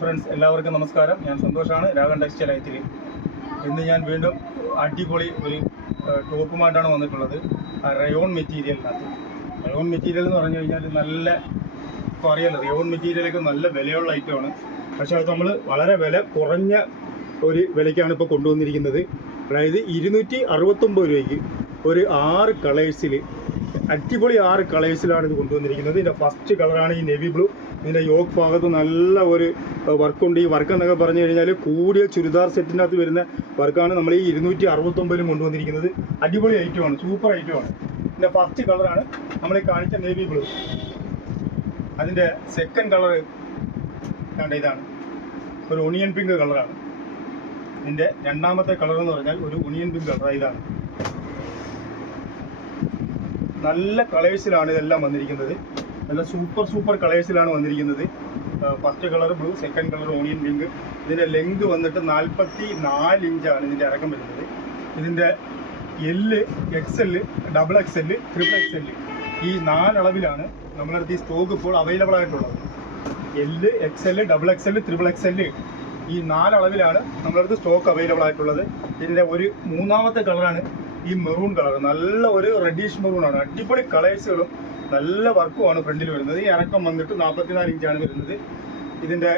Friends എല്ലാവർക്കും നമസ്കാരം. ഞാൻ സന്തോഷാണ്. രാഗൻ ടെക്സ്റ്റൈൽ ഐത്തിൽ ഇന്ന് ഞാൻ വീണ്ടും അടിപൊളി ഒരു ടോപ്പുമായിട്ടാണ് വന്നിട്ടുള്ളത്. റയോൺ മെറ്റീരിയലിനകത്ത് റയോൺ മെറ്റീരിയൽ എന്ന് പറഞ്ഞു കഴിഞ്ഞാൽ നല്ല ഇപ്പോൾ അറിയാലോ റയോൺ മെറ്റീരിയലൊക്കെ നല്ല വിലയുള്ള ഐറ്റമാണ് പക്ഷേ അത് നമ്മൾ വളരെ വില കുറഞ്ഞ ഒരു വിലയ്ക്കാണ് ഇപ്പോൾ കൊണ്ടുവന്നിരിക്കുന്നത്. അതായത് ഇരുന്നൂറ്റി അറുപത്തൊമ്പത് രൂപയ്ക്ക് ഒരു ആറ് കളേഴ്സിൽ അടിപൊളി ആറ് കളേഴ്സിലാണ് ഇത് കൊണ്ടുവന്നിരിക്കുന്നത്. ഇതിന്റെ ഫസ്റ്റ് കളറാണ് ഈ നെവി ബ്ലൂ ഇതിന്റെ യോഗ് ഭാഗത്ത് നല്ല ഒരു വർക്കുണ്ട്. ഈ വർക്ക് എന്നൊക്കെ പറഞ്ഞു കഴിഞ്ഞാൽ കൂടിയ ചുരിദാർ സെറ്റിനകത്ത് വരുന്ന വർക്കാണ് നമ്മൾ ഈ ഇരുന്നൂറ്റി അറുപത്തൊമ്പതിലും കൊണ്ടുവന്നിരിക്കുന്നത്. അടിപൊളി ഐറ്റമാണ് സൂപ്പർ ഐറ്റമാണ് ഇതിന്റെ ഫസ്റ്റ് കളറാണ് നമ്മൾ കാണിച്ച നേവി ബ്ലൂ അതിന്റെ സെക്കൻഡ് കളർ കണ്ട ഇതാണ്. ഒരു ഒണിയൻ പിങ്ക് കളറാണ് ഇതിന്റെ രണ്ടാമത്തെ കളർ എന്ന് പറഞ്ഞാൽ ഒരു ഒണിയൻ പിങ്ക് കളർ ഇതാണ്. നല്ല കളേഴ്സിലാണ് ഇതെല്ലാം വന്നിരിക്കുന്നത്. നല്ല സൂപ്പർ സൂപ്പർ കളേഴ്സിലാണ് വന്നിരിക്കുന്നത്. First colour blue second colour onion pink ഇതിന്റെ ലെങ്ത് വന്നിട്ട് നാൽപ്പത്തി നാല് ഇഞ്ചാണ് ഇതിന്റെ ഇറക്കം വരുന്നത്. ഇതിന്റെ L X L double X L triple X L ഈ നാലളവിലാണ് നമ്മുടെ അടുത്ത് ഈ സ്റ്റോക്ക് ഇപ്പോൾ അവൈലബിൾ ആയിട്ടുള്ളത്. L X L double X L triple X L ഈ നാലളവിലാണ് നമ്മുടെ അടുത്ത് സ്റ്റോക്ക് അവൈലബിൾ ആയിട്ടുള്ളത്. ഇതിന്റെ ഒരു മൂന്നാമത്തെ കളറാണ് ഈ മെറൂൺ കളർ നല്ല ഒരു റെഡിഷ് മെറൂൺ ആണ്. അടിപൊളി കളേഴ്സുകളും നല്ല വർക്കുമാണ് ഫ്രണ്ടിൽ വരുന്നത്. ഈ ഇറക്കം വന്നിട്ട് നാൽപ്പത്തിനാല് ഇഞ്ചാണ് വരുന്നത്. ഇതിന്റെ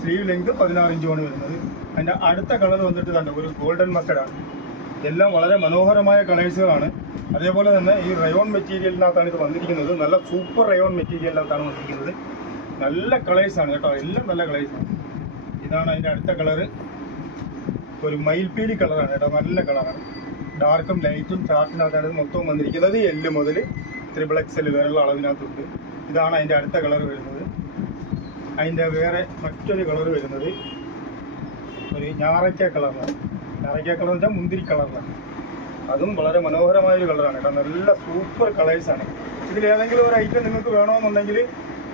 സ്ലീവ് ലെങ്ത് പതിനാറ് ഇഞ്ചുമാണ് വരുന്നത്. അതിന്റെ അടുത്ത കളർ വന്നിട്ട് തന്നെ ഒരു ഗോൾഡൻ മസ്റ്റഡാണ് എല്ലാം വളരെ മനോഹരമായ കളേഴ്സുകളാണ്. അതേപോലെ തന്നെ ഈ റയോൺ മെറ്റീരിയലിനകത്താണ് ഇത് വന്നിരിക്കുന്നത്. നല്ല സൂപ്പർ റയോൺ മെറ്റീരിയലിനകത്താണ് വന്നിരിക്കുന്നത്. നല്ല കളേഴ്സാണ് കേട്ടോ. എല്ലാം നല്ല കളേഴ്സാണ്. ഇതാണ് അതിന്റെ അടുത്ത കളറ്. ഒരു മയിൽപ്പീലി കളറാണ് കേട്ടോ. നല്ല കളറാണ്. ഡാർക്കും ലൈറ്റും ചാർട്ടിനകത്താണ് മൊത്തം വന്നിരിക്കുന്നത്. എല്ല് മുതൽ ത്രിബിൾ എക്സൽ വരെയുള്ള അളവിനകത്തുണ്ട്. ഇതാണ് അതിന്റെ അടുത്ത കളർ വരുന്നത്. അതിന്റെ വേറെ മറ്റൊരു കളർ വരുന്നത് ഒരു ഞാറയ്ക്ക കളറാണ് ഞാറയ്ക്ക കളർ വെച്ചാൽ മുന്തിരി കളറിലാണ് അതും വളരെ മനോഹരമായ ഒരു കളറാണ് കേട്ടോ. നല്ല സൂപ്പർ കളേഴ്സാണ് ഇതിൽ ഏതെങ്കിലും ഒരു ഐറ്റം നിങ്ങൾക്ക് വേണമെന്നുണ്ടെങ്കിൽ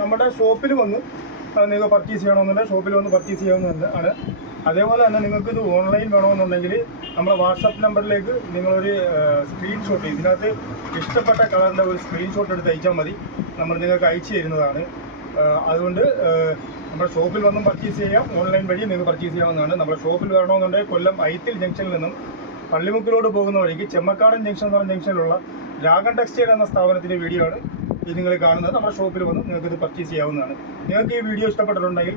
നമ്മുടെ ഷോപ്പിൽ വന്ന് നിങ്ങൾക്ക് പർച്ചേസ് ചെയ്യണമെന്നുണ്ടെങ്കിൽ ഷോപ്പിൽ വന്ന് പർച്ചേസ് ചെയ്യാവുന്നതാണ്. അതേപോലെ തന്നെ നിങ്ങൾക്ക് ഇത് ഓൺലൈൻ വേണമെന്നുണ്ടെങ്കിൽ നമ്മുടെ വാട്സപ്പ് നമ്പറിലേക്ക് നിങ്ങളൊരു സ്ക്രീൻഷോട്ട് ഇതിനകത്ത് ഇഷ്ടപ്പെട്ട കളറിന്റെ ഒരു സ്ക്രീൻഷോട്ട് എടുത്ത് അയച്ചാൽ മതി. നമ്മൾ നിങ്ങൾക്ക് അയച്ചു തരുന്നതാണ്. അതുകൊണ്ട് നമ്മുടെ ഷോപ്പിൽ വന്നും പർച്ചേസ് ചെയ്യാം. ഓൺലൈൻ വഴി നിങ്ങൾക്ക് പർച്ചേസ് ചെയ്യാവുന്നതാണ്. നമ്മുടെ ഷോപ്പിൽ വരണമെന്നുണ്ടെങ്കിൽ കൊല്ലം ഐത്തിൽ ജംഗ്ഷനിൽ നിന്നും പള്ളിമുക്കിലോട് പോകുന്ന വഴിക്ക് ചെമ്മക്കാടൻ ജംഗ്ഷൻ എന്ന് പറഞ്ഞ ജംഗ്ഷനിലുള്ള രാഗൻ ടെക്സ്റ്റൈൽ എന്ന സ്ഥാപനത്തിന്റെ വീഡിയോ ആണ് ഇത് നിങ്ങൾ കാണുന്നത്. നമ്മുടെ ഷോപ്പിൽ വന്ന് നിങ്ങൾക്ക് ഇത് പർച്ചേസ് ചെയ്യാവുന്നതാണ്. നിങ്ങൾക്ക് ഈ വീഡിയോ ഇഷ്ടപ്പെട്ടിട്ടുണ്ടെങ്കിൽ